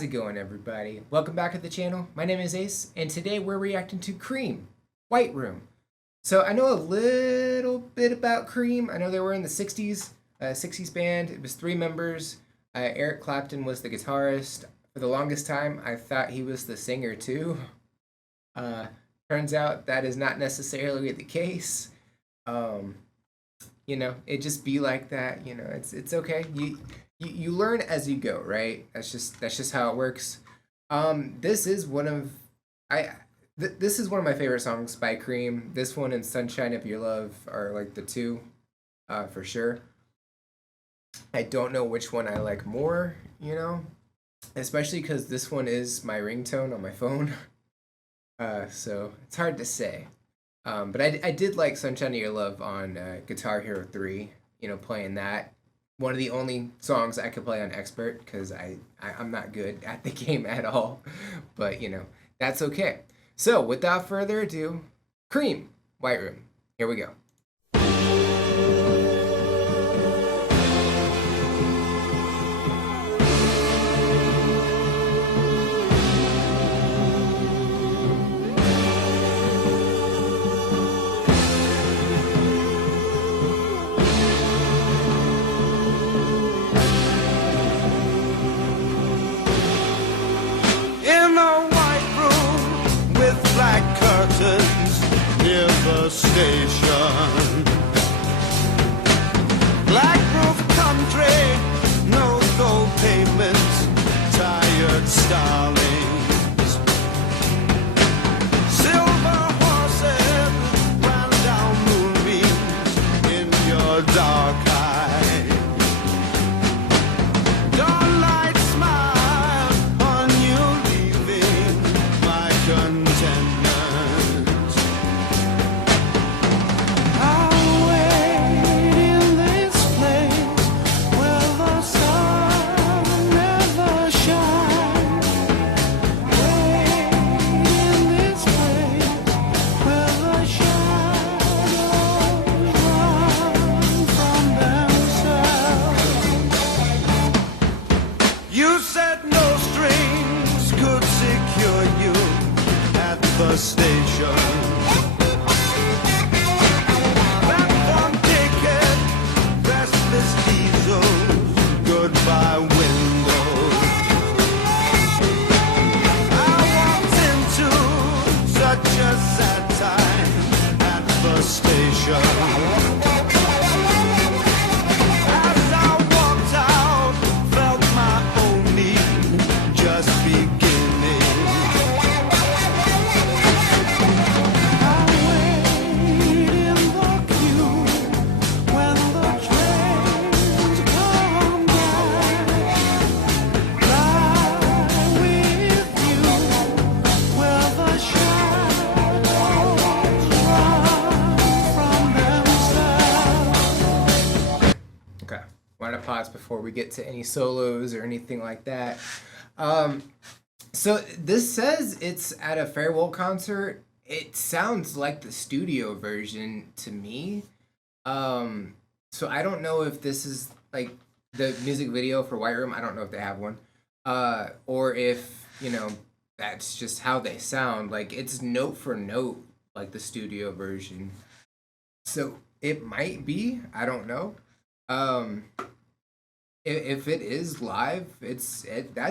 How's it going, everybody? Welcome back to the channel. My name is Ace, and today we're reacting to Cream, White Room. So I know a little bit about Cream. I know they were in the 60s, 60s band. It was three members. Eric Clapton was the guitarist. For the longest time, I thought he was the singer too. Uh, Turns out that is not necessarily the case. Um, it just be like that. It's okay. You learn as you go, right? That's just how it works. This is one of I this is one of my favorite songs by Cream. This one and Sunshine of Your Love are like the two, for sure. I don't know which one I like more, especially because this one is my ringtone on my phone. So it's hard to say. But I did like Sunshine of Your Love on Guitar Hero 3, playing that. One of the only songs I could play on Expert because I'm not good at the game at all. But, that's okay. So, without further ado, Cream, White Room. Here we go. Near the station, black roof country, no gold pavements, tired starlings, silver horses ran down moonbeams in your dark eyes. Dawnlight smile on you, leaving my contentment. You said no strings could secure you at the station. Platform ticket, restless diesels, goodbye windows. I walked into such a sad time at the station. Want to pause before we get to any solos or anything like that. So this says it's at a farewell concert. It sounds like the studio version to me. So I don't know if this is like the music video for White Room. I don't know if they have one, or if that's just how they sound. Like it's note for note like the studio version. So it might be. I don't know. If it is live, that's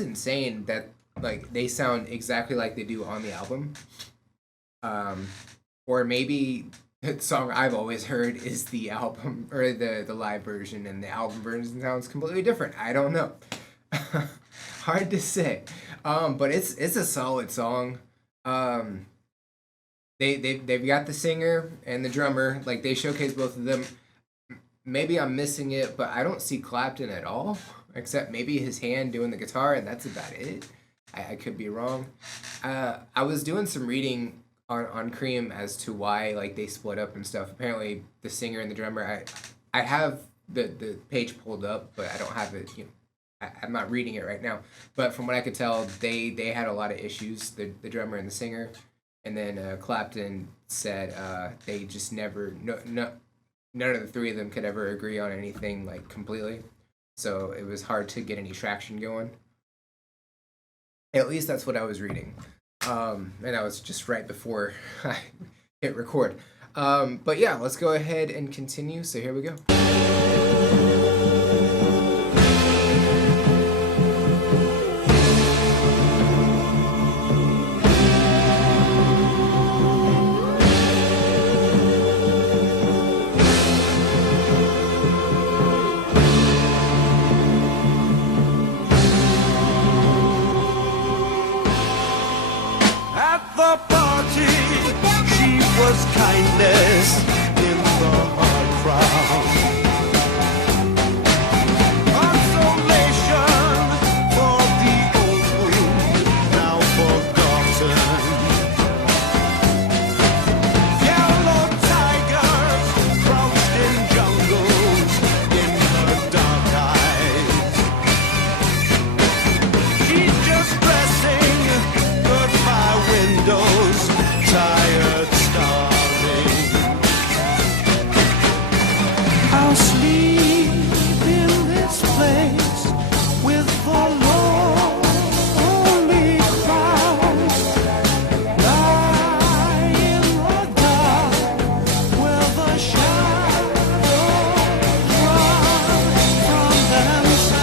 insane that like they sound exactly like they do on the album. Or maybe the song I've always heard is the album or the live version, and the album version sounds completely different. I don't know. Hard to say. But it's a solid song. They've got the singer and the drummer, like they showcase both of them. Maybe I'm missing it, but I don't see Clapton at all, except maybe his hand doing the guitar, and that's about it. I could be wrong. I was doing some reading on Cream as to why like they split up and stuff. Apparently, the singer and the drummer. I have the page pulled up, but I don't have it. I'm not reading it right now. But from what I could tell, they had a lot of issues. The drummer and the singer, and then Clapton said they just never none of the three of them could ever agree on anything like completely. So it was hard to get any traction going. At least that's what I was reading. And that was just right before I hit record. But yeah, let's go ahead and continue. So here we go. At the party, she was kindness in the hard crowd. Consolation for the old wound, now forgotten. Yellow tigers crouched in jungles in her dark eyes. She's just dressing goodbye windows, tired, starving. I'll sleep in this place with the lonely crowd. Lie in the dark where the shadows run from themselves.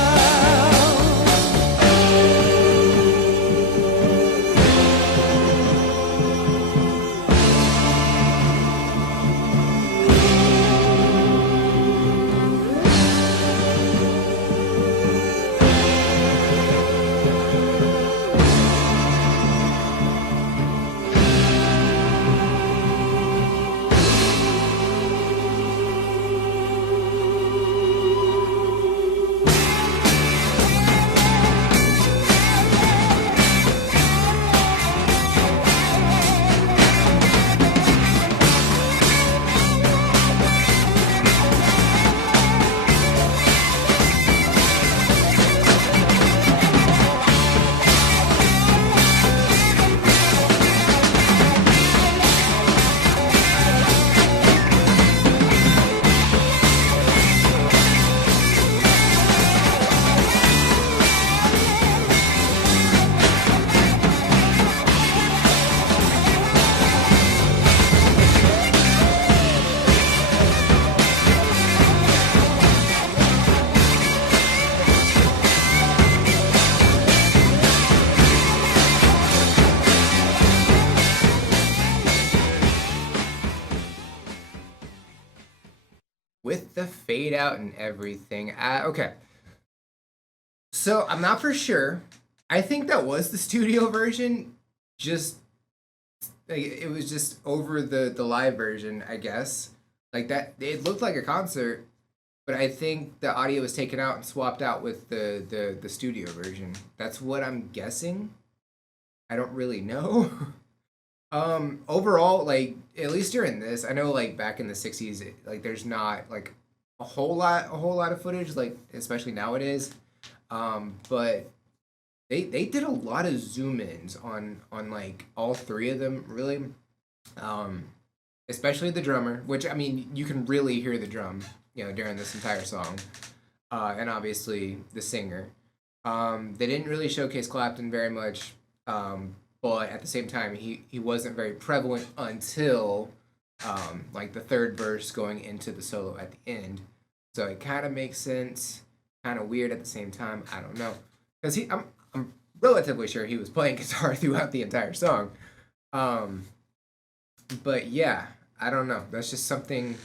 With the fade out and everything. Okay. So I'm not for sure. I think that was the studio version. Just like, it was just over the live version, I guess. Like that, it looked like a concert, but I think the audio was taken out and swapped out with the studio version. That's what I'm guessing. I don't really know. Overall, like at least during this, I know like back in the 60s, like there's not like a whole lot of footage, like especially nowadays. But they did a lot of zoom ins on like all three of them really. Um, Especially the drummer, which I mean you can really hear the drum, during this entire song, and obviously the singer. They didn't really showcase Clapton very much, but at the same time, he wasn't very prevalent until like the third verse going into the solo at the end. So it kind of makes sense, kind of weird at the same time. I don't know, because I'm relatively sure he was playing guitar throughout the entire song. Um, but yeah, I don't know. That's just something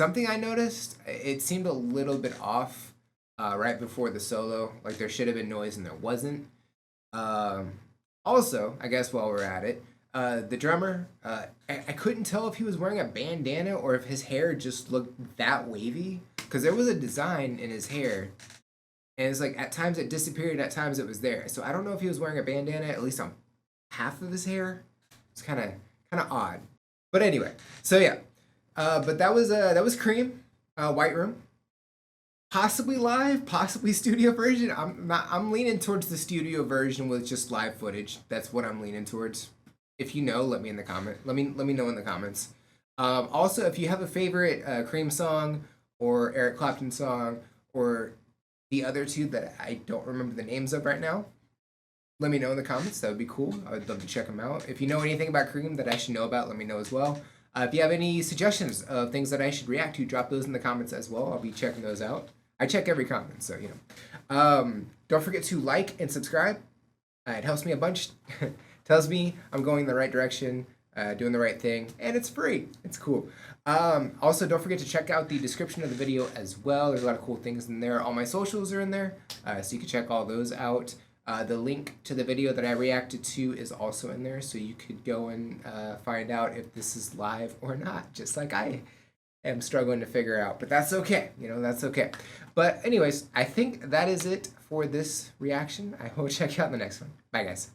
I noticed. It seemed a little bit off right before the solo. Like there should have been noise and there wasn't. Um, Also, I guess while we're at it, the drummer, I couldn't tell if he was wearing a bandana or if his hair just looked that wavy. Because there was a design in his hair, and it's like at times it disappeared, at times it was there. So I don't know if he was wearing a bandana at least on half of his hair. It's kind of odd. But anyway, so yeah, but that was Cream, White Room, possibly live, possibly studio version. I'm leaning towards the studio version with just live footage. That's what I'm leaning towards. If you know, let me in the comment. Let me know in the comments. Also, if you have a favorite Cream song or Eric Clapton song or the other two that I don't remember the names of right now, let me know in the comments. That would be cool. I would love to check them out. If you know anything about Cream that I should know about, let me know as well. If you have any suggestions of things that I should react to, drop those in the comments as well. I'll be checking those out. I check every comment, so don't forget to like and subscribe. It helps me a bunch. Tells me I'm going in the right direction, doing the right thing, and it's free. It's cool. Also, don't forget to check out the description of the video as well. There's a lot of cool things in there. All my socials are in there, so you can check all those out. The link to the video that I reacted to is also in there, so you could go and find out if this is live or not, just like I am struggling to figure out. But that's okay. That's okay. But anyways, I think that is it for this reaction. I will check you out in the next one. Bye, guys.